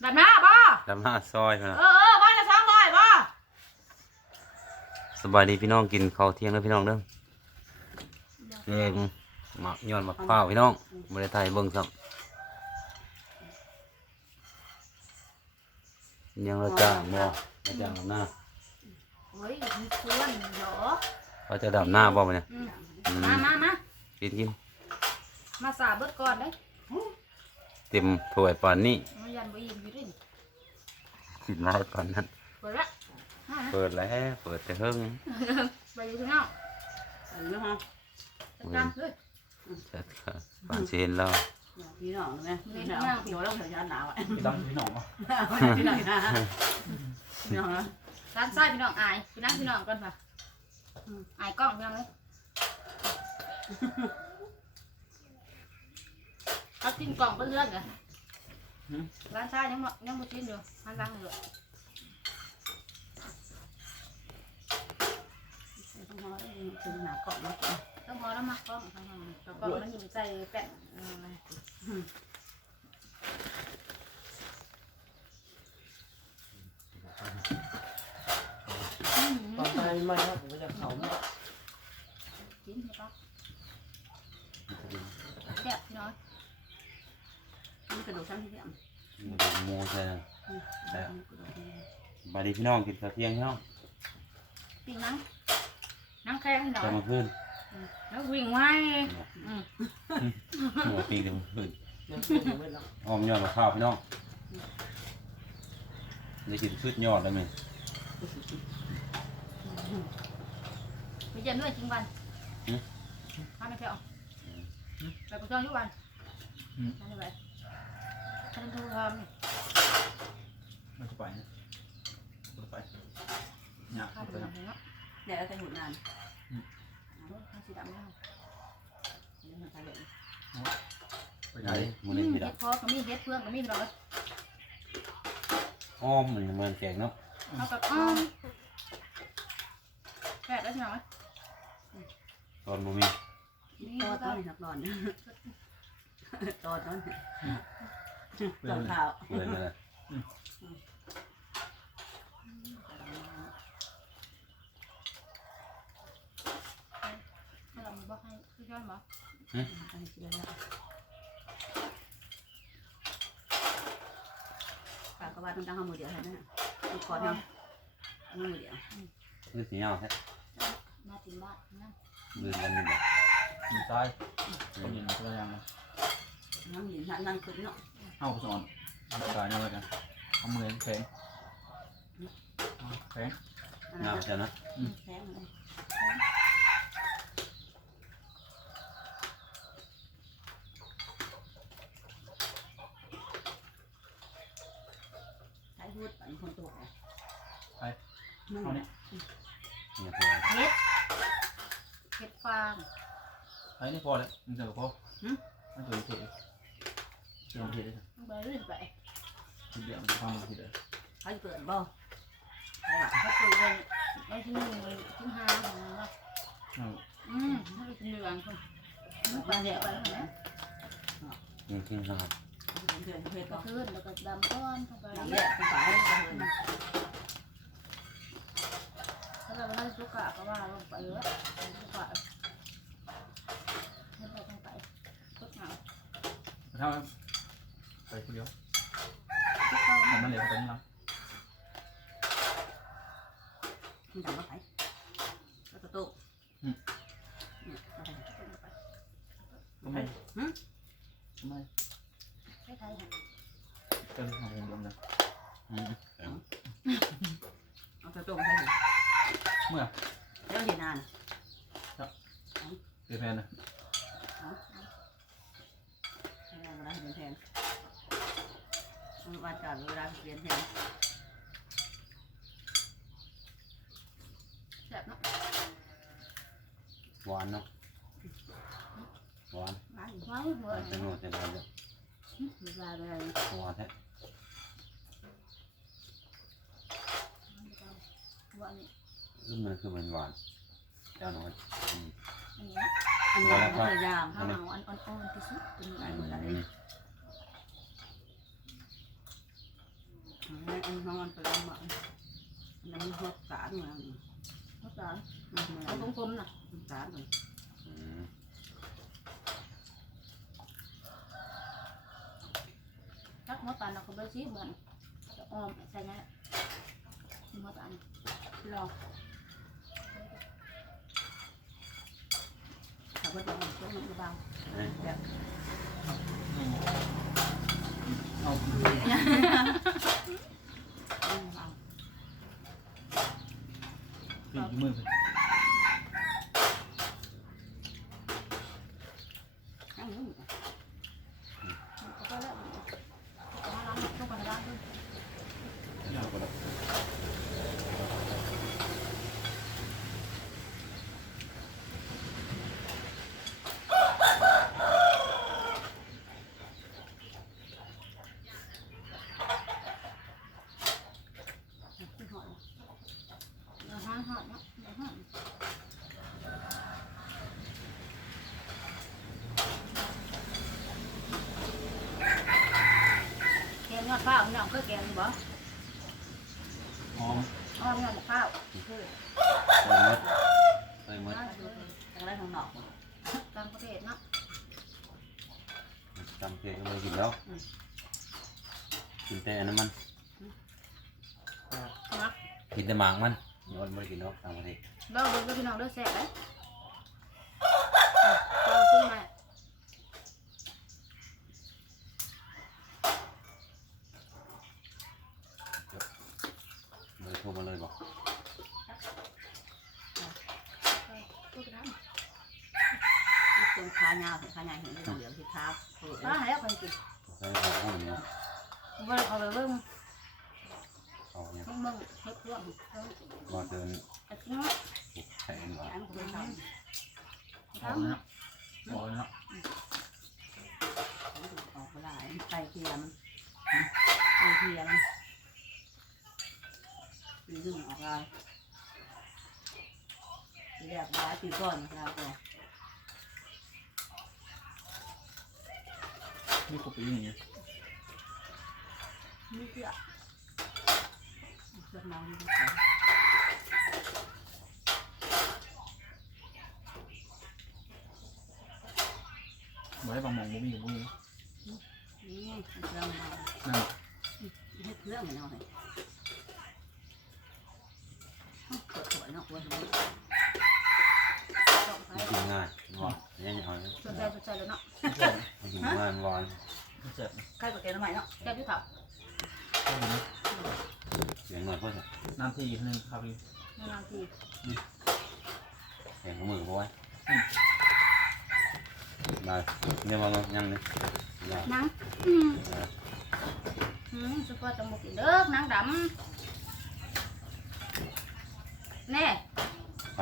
แบบหน้าบ่ดำหน้าซอยมาเออเออบ้านละสองร้อยบ่สบายดีพี่น้องกินข้าวเที่ยงแล้วพี่น้องเด้อแกงหมักย้อนหมักข้าวพี่น้องบริไทยเบิ่งซ้ำยังละจ้างบ่ละจ้างดำหน้าเฮ้ยมีชวนเหรอเขาจะดำหน้าบ่มาเนี่ยอืมอืมมามามากินกินมาสาเบิดก่อนเลย เต็มถ้วยปานนี้มันยันบ่อิ่มอยู่ดิกินมาปานนั้น เปิดละมานะเปิดแล้ว เปิดแต่เฮิงไปอยู่ที่น้องอันนี้ฮะจัดการเลยจัดค่ะปานเชนแล้วพี่น้องนะพี่น้องพี่น้องเราถึงจะหนาวอะพี่ต้องพี่หนองอะพี่น้องนะพี่น้องนะร้านไส้พี่น้องอายพี่นั่งพี่น้องก่อนค่ะอืมอายกล้องพี่น้องเลยเขา กินกล่องเป็นเรื่องเหรอร้านไส้ยังบ่ยังบ่กินอยู่ร้านล้างอยู่ต้องรอถึงหนาเกาะมาต้องพอแล้วมากล้องทั้งนั้นแล้วก็มันอยู่ใจแป้นอะไรตอนไปไม่ครับผมก็จะเขาไม่กินใช่ปะเดี๋ยวพี่น้อย มันก ระโดดชั้นที่เดียวหมูใช่ไหมบายดีพี่น้องกินข้าวเที่ยงพี่น้องปิ้งนังนังแข็งหน่อจะยมาขึ้นแล้ววิ่งไว้อืมหัวปีกจะมาขึ้นยังไม่ไม่แล้วอ้อมยอดมะพร้าวพี่น้องได้กินสุดยอดแล้วมั้ยไปเย็นด้วยจริงวันมาไม่เที่ยวไปกูชอบทุกวันนั่นเลย ฉันทุกวันมันจะไปนะจะไปเนี่ยข้าวไปเป็นนะยังไงเนาะเดี๋ยวจะหยุดนานข้าวสีดำแล้วมันไปเลยไปไหนไหนมันเล่นพี่เฮ็ดัดพอก็มีเฮ็ดเพื่อนก็มีพี่น้อยอ้อมมันเหมือนแกงเนาะเอากับอ้อมแค่ได้พี่น้อยตอนบ่มีตอนตอนนักนอนตอนตอน ตอนข่าวเลยมาเลยให้เราบอกให้พี่ย้อนบอกอันนี้คือแล้วปากกระบาดต้องตั้งข้ามือเดียวให้นั่นน่ะดูก่อนเนาะมือเดียวคือสีเอาแท้มาถึงบ้านนะลืมกันนี่แหละอยู่ใต้คนยินก็ยังนั่งหลินนั่งขึ้นเนาะ เอาไปสอนกายยังไงกันเอามือแข็งแข็งงามใช่นะแข็งเลยใช้พูดไปคนตัวนั่งเอาเนี่ยเนี่ยพอเฮ็ดเฮ็ดฟางไอ้นี่พอแล้วมึงเจอพอไม่ตัวเฉย เชื่อมเฉยต้องไปเรื่อยไปทีเดียวทำทีเดียวเขาจะเปิดบ่ใช่เขาปลูกไว้ไว้ที่หนึ่งไว้ที่ห้าของเราอืมให้ไปกินเดือนคนไปเดี๋ยวไปแล้วนะอืมทิ้งหาเพื่อนเพื่อนก็ก็ขึ้นแล้วก็ดำก้อนเข้าไปหลังเรื่แรอยกไปไปไปเลยถ้าเราได้สุกะก็ว่าลงไปเลยสุกะไม่ไปทางไปทุกเหงาทำไปคนเดียว ทุกเข้า ทำมันเหลวไปนี่แล้ว มันจับมาไปแล้วก็โต๊ะ ก็ไม่ก็ไม่ ให้ไทยหัน ก็ทำรวมเลย อืม เอาโต๊ะมาใส่ เมื่อ แล้วเห็นนาน เกิดแฟนนะ เวลาเปลี่ยนแทนวันจันทร์เวลาเปลี่ยนแทนแซ่บเนาะหวานเนาะหวานว้าวว้าวหวานจะนวดจะได้เยอะเวลาเลยหวานแท้วันนี้ซึ่งมันคือมันหวานเจ้าน้อยอืมอันนี้ อันนี้พยายามข้าวหางอันอ่อนๆที่สุดเป็นไอ้ไงหมดเลเลยยในอันนอนไปแล้วมาอันนั้นหัวสารมาภาษามันเอาตรงๆน่ะสารมันอืมทักหัวปานเราก็ไปซีเหมือนจะออมใส่นั่นหัวปานรอถ้าว่าจะต้อง มันเบาเอ้ยแบบเอาเบาปีกมือไป ทั้งนู้น ก็แล้วเอาล้างต้องไปล้างด้วย เอาไปเลย ที่หอย อา หารหอดเนาะอาหารแกงยอดข้าวน้องเคยแกงบ่หอมอ้อมยอดข้าวคือใส่หมดใส่หมดแต่ละทางนอกต่างประเทศเนาะจำเพลงเลยกินแล้วกินแต่อันนั้นมันมักกินแต่หมากมัน ยอดไม่ได้กินแล้วต่างประเทศเราดูพี่น้องเด้อแซ่บเลยเราขึ้นมาเลยโทรมาเลยบอกพูดกันตรงขายาวขายาเห็นได้เหลืองที่ท้าเปิดป้าหายแล้วคนกินใส่ของห้องนี้บ่ได้เอาไปเบิ่ง เอาเนี่ยเบิ่งเฮ็ดเครื่องเบิ่งว่เดินกระเทียมปลุกแข่งก่ออันคุณทำหอนะอมนะออกมาได้ไปเทียมไปเทียมดึงออกได้เรียบร้อยตีก้อนแล้วก็นี่กูปีนี่มีเกลือเลือ กน้องนี่บ่ได้บางมองบ่มีกับบ่มีนี่เครื่องมานั่นให้เครื่องเนาะเปิดสวยเนาะว่าสวยต้องไปกินง่ายหวานยังเอาเนี่ยสนใจสนใจแล้วเนาะไม่ใช่กินง่ายหวานไม่ใช่ใกล้กับแกน้ำใหม่เนาะแก้วที่เขา เสียงหน่อยเพื่อนน้ำที่นึงครับพี่ในนางทีเสียงมือเขาไว้ได้เนี่ยมายังนี่ยานางอืมอืมสุภาพจะหมกินเด้อนางดำแน่ไป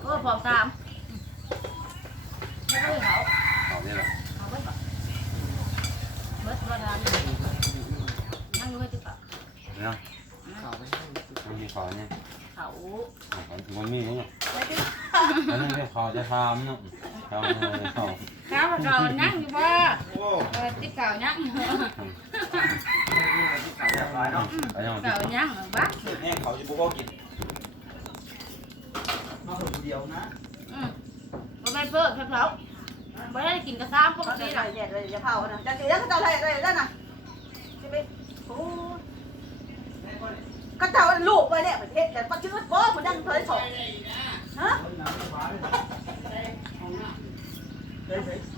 โอ้พร้อมตามไม่รู้เขาเอาเนี่ยแหละเอาไว้ก่อนเบิดบ่ทานนั่งอยู่ให้ติ๊กก่อน เนาะมันมีขอเนี่ยเขามันมีเนี่ยอันนี้เป็นขอจะทำเนาะทำเลยเขาข้าวเก่านั่งอยู่บ่เออติ๊กเก่านั่งอยู่เรียบร้อยเนาะไปยังเก่านั่งบักแม่เขาจะบ่กินมาคนเดียวนะอืมบ่ไปเพิ่มเขาบ่ได้กินกระซ้ำปกเขาติใส่น่ะใส่เลยจะเผานะจะตีแล้วเขาจะอะไรอะไรแล้วนะจะไปโอ้ ก็เจ้าลูกไปเนี่ยประเทศแต่ปัจจุบันบ่มันดังเผยสองฮะ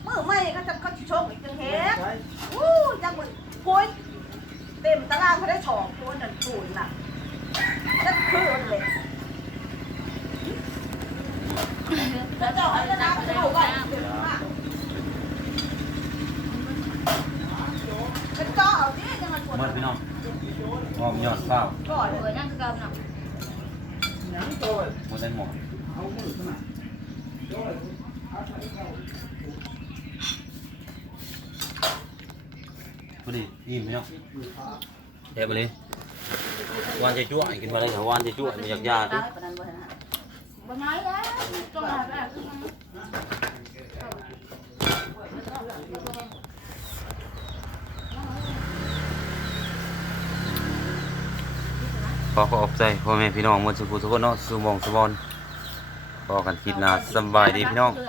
มือไม่ก็จะเขาชิชงอีกจังเฮ็ดอู้ยังมือปุ้ยเต็มตารางเขาได้สองคนนั่นศูนน่ะนั่นคือเลยแล้วเจ้าให้จะนับจะดูว่าเป็นเจ้าเอาดิยังมันปวด เมื่อพี่น้องพร้ อมยอดข้าวก่อนเออนั่งคือเก่าน่ะหมดได้หมดพอดีอิ่มพี่น้องเดี๋ยวไปเลยวันจะจั่วกินมาเลยเหรอวันจะจั่วมันอยากยาตาดิยปานนั้นบ่ฮะบ่น้อยแล้วต้องหาแบบคือมันนั่ง ขอขอบใจพ่อแม่พี่น้องหมดสุขุทุกคนเนาะสู่หมองสุบอนพอกันคิดหนาสำบายดีพี่น้อง เกลื